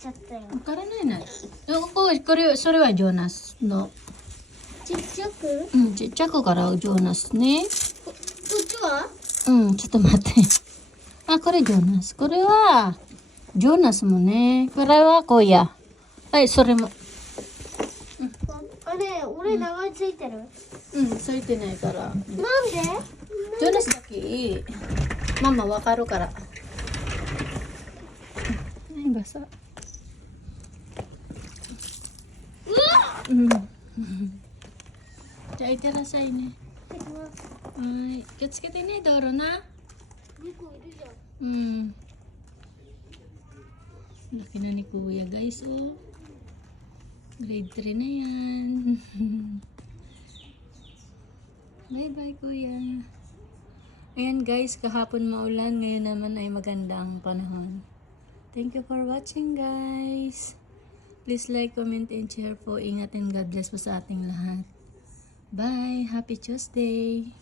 ちゃったよ。わからないな。それはジョナスの。ちっちゃく？うん、ちっちゃくからジョナスね。こっちは？うん、ちょっと待って。あ、これジョナス。これは、ジョナスもね。これはこうや。はい、それも。あれ、俺名前ついてる？うん、ついてないから。なんで？ジョナスだけいい。ママわかるから。何バサ。うん。じゃあ、いってらっしゃいね。はい。気をつけてね、道路な。猫いるじゃん。Hmm. Laki na ni Kuya guys, oh. Grade 3 na yan. Bye-bye, Kuya. Ayan guys, kahapon maulan. Ngayon naman ay magandang panahon. Thank you for watching, guys. Please like, comment, and share po. Ingat and God bless po sa ating lahat. Bye! Happy Tuesday!